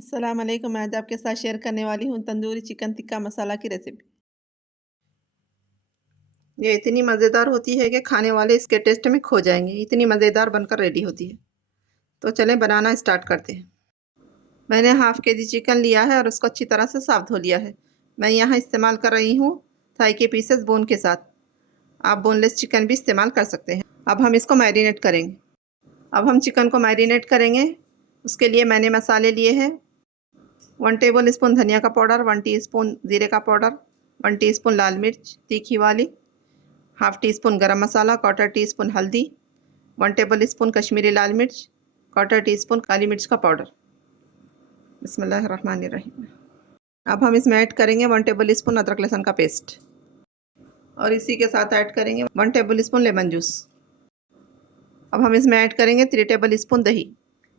अस्सलाम वालेकुम। मैं आज आपके साथ शेयर करने वाली हूँ तंदूरी चिकन टिक्का मसाला की रेसिपी। ये इतनी मज़ेदार होती है कि खाने वाले इसके टेस्ट में खो जाएंगे। इतनी मज़ेदार बनकर रेडी होती है। तो चलें बनाना स्टार्ट करते हैं। मैंने हाफ के जी चिकन लिया है और उसको अच्छी तरह से साफ धो लिया है। मैं यहाँ इस्तेमाल कर रही हूँ थाई के पीसेस बोन के साथ। आप बोनलेस चिकन भी इस्तेमाल कर सकते हैं। अब हम इसको मैरिनेट करेंगे। अब हम चिकन को मैरिनेट करेंगे। उसके लिए मैंने मसाले लिए हैं 1 टेबल स्पून धनिया का पाउडर, 1 टीस्पून जीरे का पाउडर, 1 टीस्पून लाल मिर्च तीखी वाली, हाफ टी स्पून गरम मसाला, क्वार्टर टी स्पून हल्दी, 1 टेबल स्पून कश्मीरी लाल मिर्च, क्वार्टर टी स्पून काली मिर्च का पाउडर। बिस्मिल्लाहिर्रहमानिर्रहीम। अब हम इसमें ऐड करेंगे 1 टेबल स्पून अदरक लहसुन का पेस्ट और इसी के साथ ऐड करेंगे 1 टेबल स्पून लेमन जूस। अब हम इसमें ऐड करेंगे 3 टेबल स्पून दही।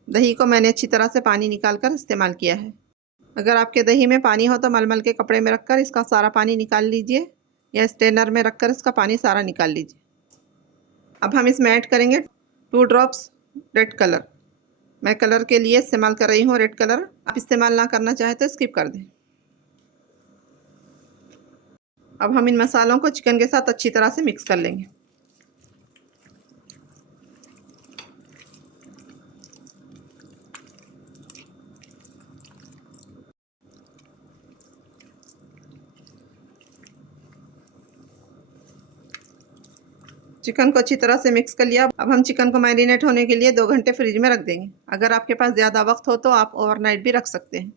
दही को मैंने अच्छी तरह से पानी निकाल कर इस्तेमाल किया है। अगर आपके दही में पानी हो तो मलमल के कपड़े में रखकर इसका सारा पानी निकाल लीजिए या स्ट्रेनर में रखकर इसका पानी सारा निकाल लीजिए। अब हम इसमें ऐड करेंगे 2 ड्रॉप्स रेड कलर। मैं कलर के लिए इस्तेमाल कर रही हूँ रेड कलर। आप इस्तेमाल ना करना चाहें तो स्किप कर दें। अब हम इन मसालों को चिकन के साथ अच्छी तरह से मिक्स कर लेंगे। चिकन को अच्छी तरह से मिक्स कर लिया। अब हम चिकन को मैरिनेट होने के लिए 2 घंटे फ्रिज में रख देंगे। अगर आपके पास ज़्यादा वक्त हो तो आप ओवरनाइट भी रख सकते हैं,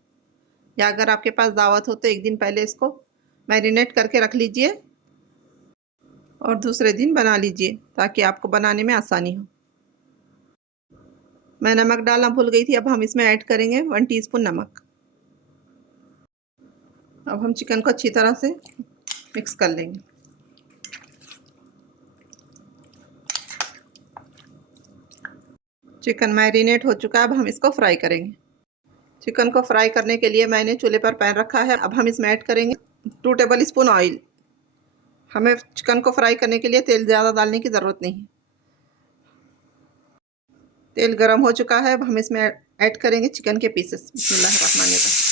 या अगर आपके पास दावत हो तो एक दिन पहले इसको मैरिनेट करके रख लीजिए और दूसरे दिन बना लीजिए ताकि आपको बनाने में आसानी हो। मैं नमक डालना भूल गई थी। अब हम इसमें ऐड करेंगे 1 टीस्पून नमक। अब हम चिकन को अच्छी तरह से मिक्स कर लेंगे। चिकन मैरिनेट हो चुका है। अब हम इसको फ्राई करेंगे। चिकन को फ्राई करने के लिए मैंने चूल्हे पर पैन रखा है। अब हम इसमें ऐड करेंगे 2 टेबल स्पून ऑयल। हमें चिकन को फ्राई करने के लिए तेल ज़्यादा डालने की ज़रूरत नहीं है। तेल गर्म हो चुका है। अब हम इसमें ऐड करेंगे चिकन के पीसेस। बिस्मिल्लाहिर्रहमानिर्रहीम।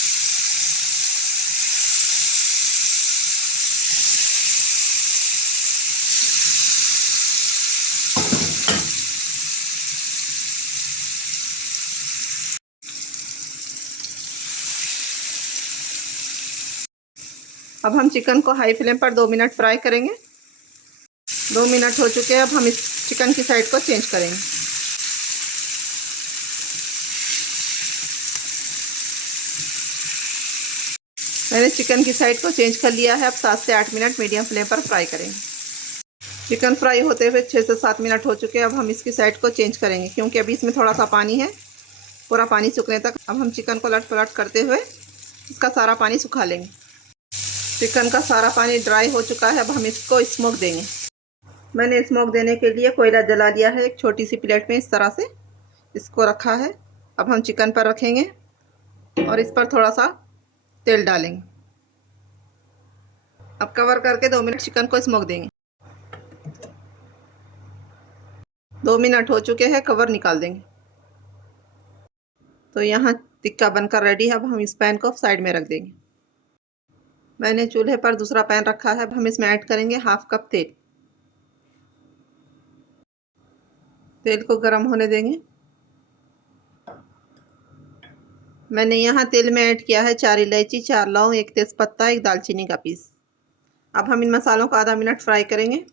अब हम चिकन को हाई फ्लेम पर 2 मिनट फ्राई करेंगे। 2 मिनट हो चुके हैं। अब हम इस चिकन की साइड को चेंज करेंगे। मैंने चिकन की साइड को चेंज कर लिया है। अब 7 से 8 मिनट मीडियम फ्लेम पर फ्राई करेंगे। चिकन फ्राई होते हुए 6 से 7 मिनट हो चुके हैं। अब हम इसकी साइड को चेंज करेंगे क्योंकि अभी इसमें थोड़ा सा पानी है। पूरा पानी सूखने तक अब हम चिकन को लट पलट करते हुए इसका सारा पानी सुखा लेंगे। चिकन का सारा पानी ड्राई हो चुका है। अब हम इसको स्मोक देंगे। मैंने स्मोक देने के लिए कोयला जला लिया है। एक छोटी सी प्लेट में इस तरह से इसको रखा है। अब हम चिकन पर रखेंगे और इस पर थोड़ा सा तेल डालेंगे। अब कवर करके 2 मिनट चिकन को स्मोक देंगे। 2 मिनट हो चुके हैं। कवर निकाल देंगे। तो यहाँ टिक्का बनकर रेडी है। अब हम इस पैन को साइड में रख देंगे। मैंने चूल्हे पर दूसरा पैन रखा है। अब हम इसमें ऐड करेंगे हाफ कप तेल। तेल को गर्म होने देंगे। मैंने यहाँ तेल में ऐड किया है 4 इलायची, 4 लौंग, 1 तेज़पत्ता, 1 दालचीनी का पीस। अब हम इन मसालों को आधा मिनट फ्राई करेंगे।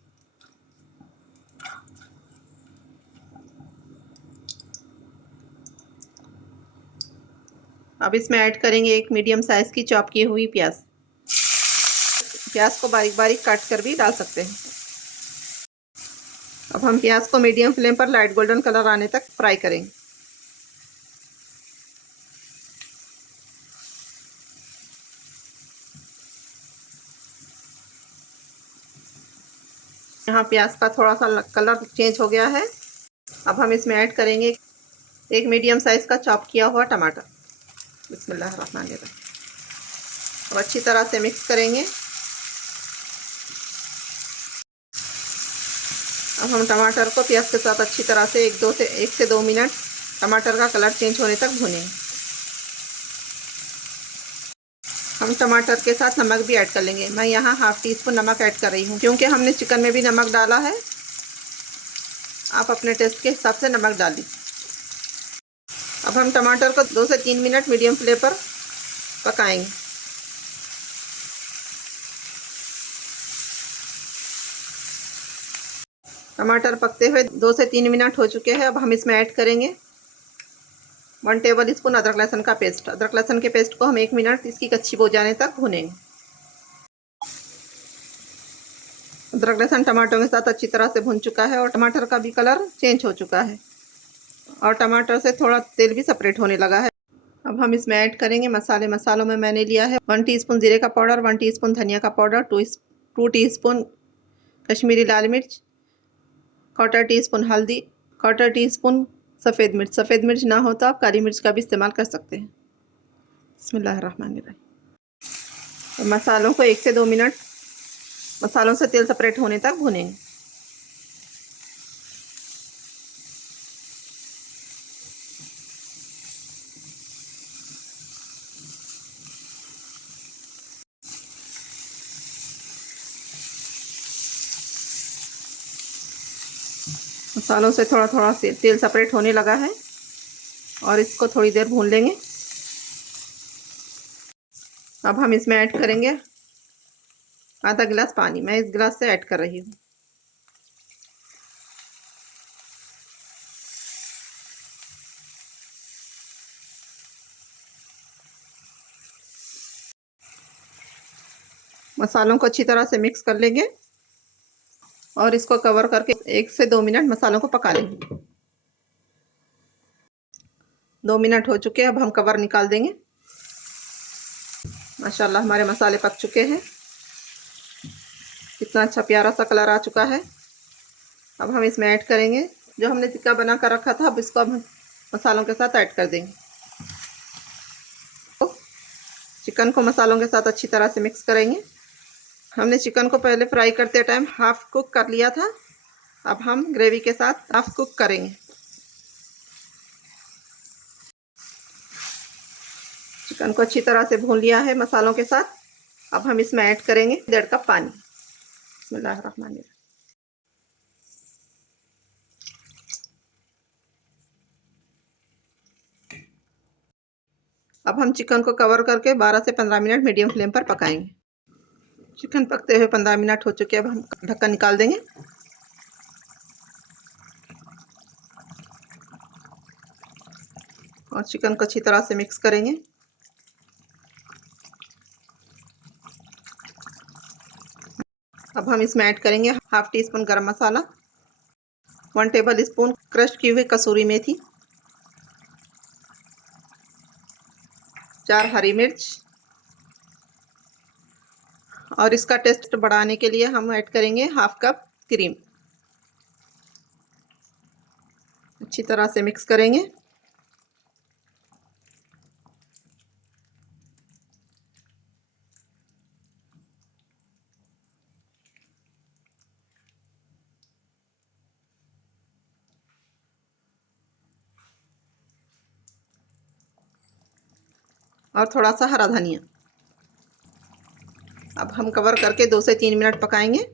अब इसमें ऐड करेंगे 1 मीडियम साइज़ की चॉप की हुई प्याज। प्याज को बारीक बारीक काट कर भी डाल सकते हैं। अब हम प्याज को मीडियम फ्लेम पर लाइट गोल्डन कलर आने तक फ्राई करेंगे। यहाँ प्याज का थोड़ा सा कलर चेंज हो गया है। अब हम इसमें ऐड करेंगे 1 मीडियम साइज़ का चॉप किया हुआ टमाटर। बिस्मिल्लाहिर्रहमानिर्रहीम। अब अच्छी तरह से मिक्स करेंगे। अब हम टमाटर को प्याज के साथ अच्छी तरह से 1 से 2 मिनट टमाटर का कलर चेंज होने तक भूनेंगे। हम टमाटर के साथ नमक भी ऐड कर लेंगे। मैं यहाँ हाफ़ टी स्पून नमक ऐड कर रही हूँ, क्योंकि हमने चिकन में भी नमक डाला है। आप अपने टेस्ट के हिसाब से नमक डालिए। अब हम टमाटर को 2 से 3 मिनट मीडियम फ्लेम पर पकाएंगे। टमाटर पकते हुए 2 से 3 मिनट हो चुके हैं। अब हम इसमें ऐड करेंगे 1 टेबल स्पून अदरक लहसुन का पेस्ट। अदरक लहसुन के पेस्ट को हम 1 मिनट इसकी कच्ची हो जाने तक भूनेंगे। अदरक लहसुन टमाटरों के साथ अच्छी तरह से भुन चुका है और टमाटर का भी कलर चेंज हो चुका है और टमाटर से थोड़ा तेल भी सेपरेट होने लगा है। अब हम इसमें ऐड करेंगे मसाले। मसालों में मैंने लिया है 1 टीस्पून जीरे का पाउडर, 1 टीस्पून धनिया का पाउडर, 2 टीस्पून कश्मीरी लाल मिर्च, 1/4 टीस्पून हल्दी, 1/4 टीस्पून सफ़ेद मिर्च। सफ़ेद मिर्च ना हो तो आप काली मिर्च का भी इस्तेमाल कर सकते हैं। बिस्मिल्लाहिर्रहमानिर्रहीम। मसालों को 1 से 2 मिनट मसालों से तेल सेपरेट होने तक भूनेंगे। मसालों से थोड़ा थोड़ा तेल सेपरेट होने लगा है और इसको थोड़ी देर भून लेंगे। अब हम इसमें ऐड करेंगे आधा गिलास पानी। मैं इस गिलास से ऐड कर रही हूँ। मसालों को अच्छी तरह से मिक्स कर लेंगे और इसको कवर करके 1 से 2 मिनट मसालों को पका लेंगे। 2 मिनट हो चुके हैं। अब हम कवर निकाल देंगे। माशाल्लाह हमारे मसाले पक चुके हैं। कितना अच्छा प्यारा सा कलर आ चुका है। अब हम इसमें ऐड करेंगे जो हमने टिक्का बना कर रखा था। अब इसको हम मसालों के साथ ऐड कर देंगे। चिकन को मसालों के साथ अच्छी तरह से मिक्स करेंगे। हमने चिकन को पहले फ्राई करते टाइम हाफ कुक कर लिया था। अब हम ग्रेवी के साथ हाफ कुक करेंगे। चिकन को अच्छी तरह से भून लिया है मसालों के साथ। अब हम इसमें ऐड करेंगे 1.5 कप पानी। बिस्मिल्लाहिर्रहमानिर्रहीम। अब हम चिकन को कवर करके 12 से 15 मिनट मीडियम फ्लेम पर पकाएंगे। चिकन पकते हुए 15 मिनट हो चुके हैं। अब हम ढक्कन निकाल देंगे और चिकन को अच्छी तरह से मिक्स करेंगे। अब हम इसमें ऐड करेंगे हाफ टी स्पून गरम मसाला, 1 टेबल स्पून क्रश की हुई कसूरी मेथी, 4 हरी मिर्च और इसका टेस्ट बढ़ाने के लिए हम ऐड करेंगे हाफ कप क्रीम। अच्छी तरह से मिक्स करेंगे। और थोड़ा सा हरा धनिया। अब हम कवर करके 2 से 3 मिनट पकाएंगे।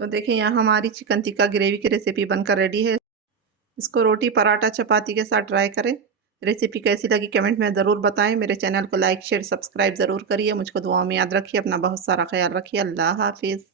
तो देखिए यहाँ हमारी चिकन टिक्का ग्रेवी की रेसिपी बनकर रेडी है। इसको रोटी, पराठा, चपाती के साथ ट्राई करें। रेसिपी कैसी लगी कमेंट में ज़रूर बताएं। मेरे चैनल को लाइक, शेयर, सब्सक्राइब ज़रूर करिए। मुझको दुआओं में याद रखिए। अपना बहुत सारा ख्याल रखिए। अल्लाह हाफिज़।